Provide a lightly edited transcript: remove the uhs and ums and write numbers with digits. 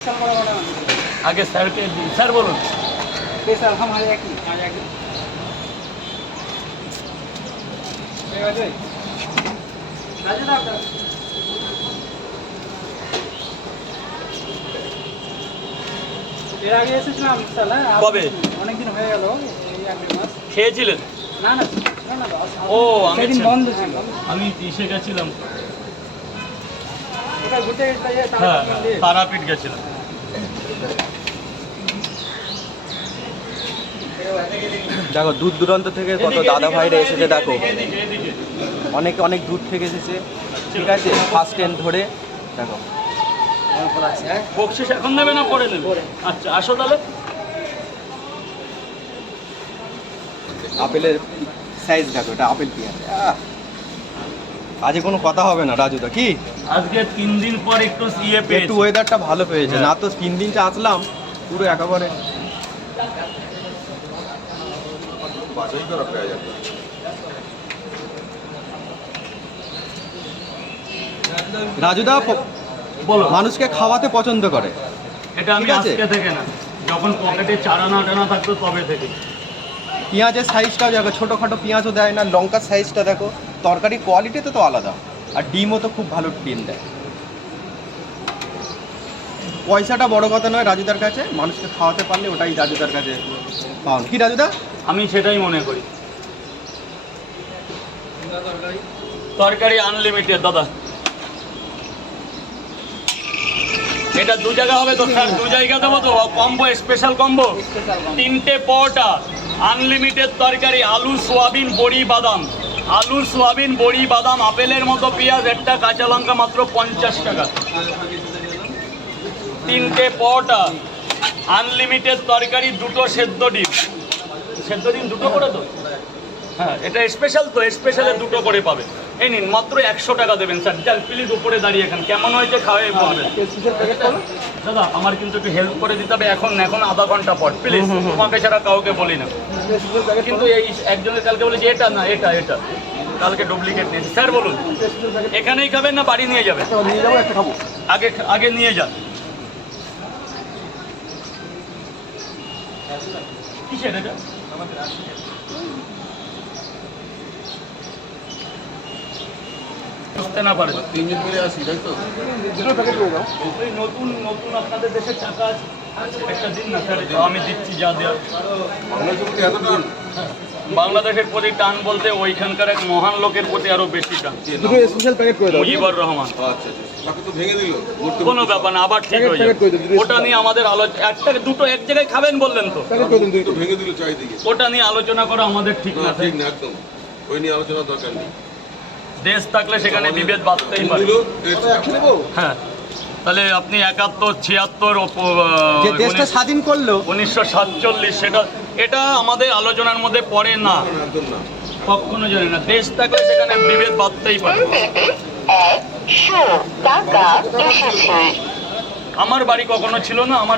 आगे सर के सर बोलो सर हमारे एक এর আগে এসেছিলাম স্যার কবে অনেক দিন হয়ে গেল এই এক মাস খেয়েছিলেন না না না ও আমি সেদিন বন্ধ ছিল আমি এসে গেছিলাম এটা ঘুরতে গিয়ে হ্যাঁ তারাপীঠ গেছিলাম দেখো দূর দূরান্ত থেকে কত দাদা ভাইরা এসেছে দেখো অনেকে অনেক দূর থেকে এসেছে ঠিক আছে ফার্স্ট ট্রেন ধরে দেখো বকশিস এখন নেবে না পরে নেবে আচ্ছা আসো তাহলে আপেলের সাইজ দেখো এটা আপেল পেঁয়াজ আজকে কোনো কথা হবে না রাজুদা কি আজকে 3 দিন পর একটু ইয়ে পেয়েছি একটু ওয়েদারটা ভালো পেয়েছে না তো 3 দিন আসলাম পুরো একেবারে রাজুদা বলো মানুষকে খাওয়াতে পছন্দ করে এটা আমি ঠিক আছে। আজকে থেকে না যখন পকেটে চারানা টানা থাকতো তবে থেকে পেঁয়াজের সাইজটাও দেখো ছোটোখাটো পেঁয়াজও দেয় না লঙ্কার সাইজটা দেখো তরকারির কোয়ালিটিতে তো আলাদা আর ডিমও তো খুব ভালো ডিম দেয় পয়সাটা বড় কথা নয় রাজুদার কাছে মানুষকে খাওয়াতে পারলে ওটাই রাজুদার কাছে পাওন কি রাজুদা আমি সেটাই মনে করি তরকারি আনলিমিটেড দাদা এটা দু জায়গা হবে তো স্যার দু জায়গা দেবো তো কম্বো স্পেশাল কম্বো 3টে পরোটা আনলিমিটেড তরকারি আলু সোয়াবিন বড়ি বাদাম আলু সোয়াবিন বড়ি বাদাম আপেলের মতো পেঁয়াজ একটা কাঁচা লঙ্কা মাত্র 50 টাকা 3টে পরোটা আনলিমিটেড তরকারি দুটো সেদ্ধ ডিম দুটো করে তো হ্যাঁ এটা স্পেশাল তো স্পেশালে দুটো করে পাবে এই নিন মাত্র 100 টাকা দেবেন স্যার যান প্লিজ উপরে দাঁড়িয়ে এখান কেমন হয়েছে খাওয়াই বলবেন দাদা আমার কিন্তু একটু হেল্প করে দিতে হবে এখন আধা ঘন্টা পর প্লিজ তোমাকে ছাড়া কাউকে বলি না কিন্তু এই একজনের কালকে বলেছি এটা না এটা এটা কালকে ডুপ্লিকেট নিয়েছি স্যার বলুন এখানেই খাবেন না বাড়ি নিয়ে যাবেন আগে আগে নিয়ে যান কিসের এটা বুঝতে না পারে 3 দিন ধরে আসি তাই তো ওই নতুন নতুন আপনাদের দেশের টাকা আছে একটা দিন না স্যার আমি দিচ্ছি যা দেওয়ার এত টান বাংলাদেশের প্রতি টান বলতে ওইখানকার এক মহান লোকের প্রতি আরো বেশি টান স্পেশাল প্যাকেট করে মুজিবুর রহমান আচ্ছা আচ্ছা তাকে তো ভেঙে দিল কোনো ব্যাপার না আবার ঠিক হয়ে যাবে ওটা নিয়ে আমাদের আলোচনা একটা দুটো এক জায়গায় খাবেন বললেন তো তো ভেঙে দিল চারিদিকে ওটা নিয়ে আলোচনা করা আমাদের ঠিক না ঠিক না একদম ওই নিয়ে আলোচনা দরকার নেই দেশ থাকলে সেখানে বিভেদ বাঁধতেই পারে দিল হ্যাঁ তাহলে আপনি 71 যে দেশটা 76 স্বাধীন করলো 1947 সেটা এটা আমাদের আলোচনার মধ্যে পড়ে না একদম না কখনো জানি না দেশ থাকলে সেখানে বিভেদ বাঁধতেই পারে আমার বাড়ি কখনো ছিল না আমার